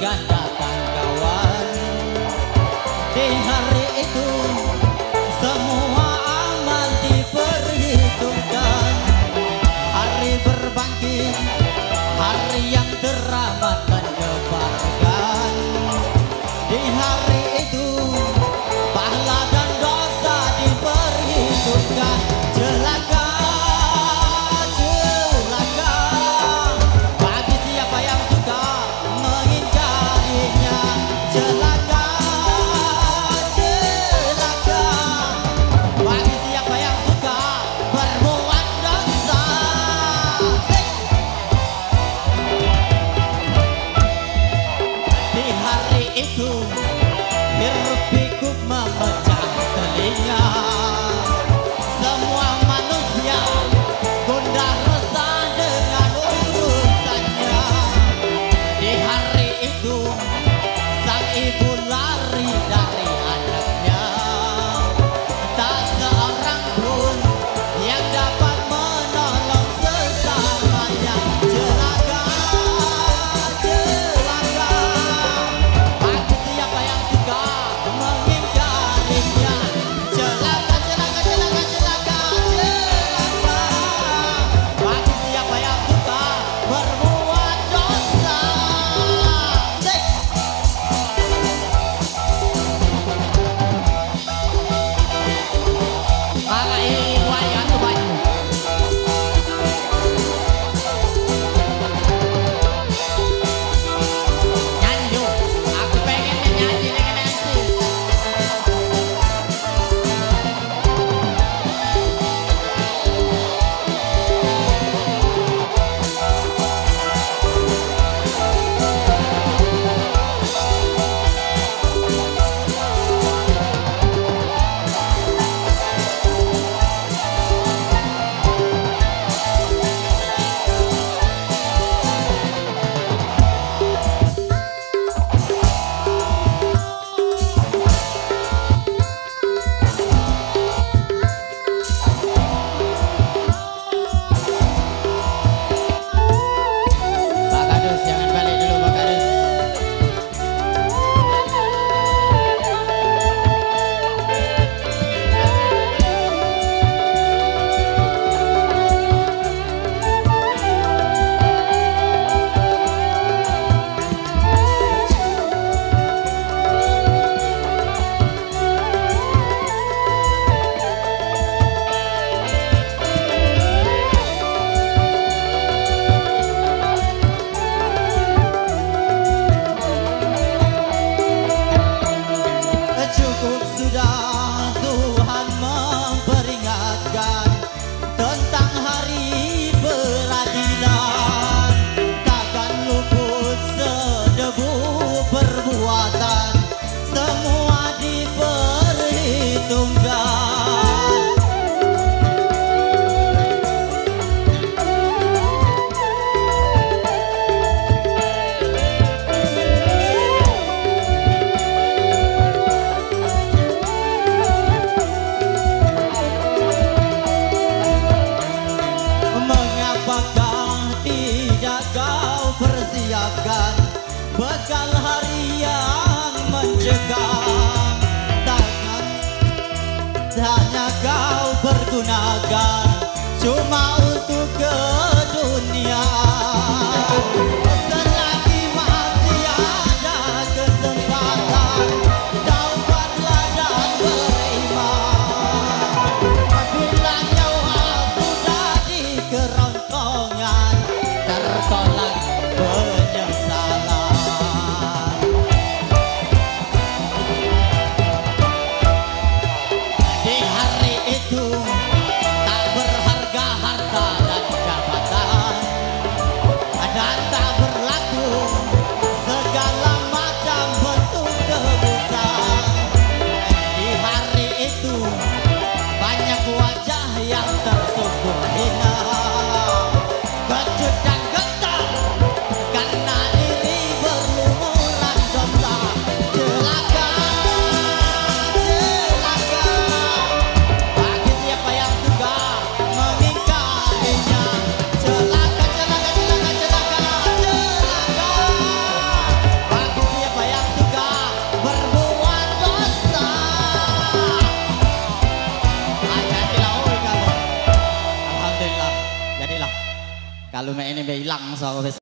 gandakan kawan. Di hari itu semua amal diperhitungkan. Hari berbangkit, hari yang teramat mendebarkan. Di hari itu pahala dan dosa diperhitungkan. Celaka, celaka bagi siapa yang suka mengingkarinya. Celaka, celaka bagi siapa yang suka berbuat dosa. Di hari itu hiruk pikuk memecah telinga. Semua manusia gundah resah dengan urusannya. Di hari itu sang ibu lari dari anaknya. Tak seorang pun yang dapat menolong sesamanya. Celaka, celaka bagi siapa yang suka mengingkarinya. Celaka, celaka, celaka, celaka, celaka bagi siapa yang suka berbuat dosa. Nyanyi, aku pengen nyanyi dengan nanti. Pak Kadus, jangan balik dulu Pak Kadus. Cukup sudah Tuhan memperingatkan tentang hari peradilan. Takkan luput sedebu perbuatan, semua diperhitungkan. Mengapakah tidak kau persiapkan bekal hari yang mencekam? Takkan hanya kau pergunakan cuma untuk ke dunia. Selagi masih ada kesempatan, taubatlah dan beriman. Bila nyawa sudah di kerongkongan, tertolak penyesalan. Di hari itu tak berharga harta Kalau mek ini be ilang so wis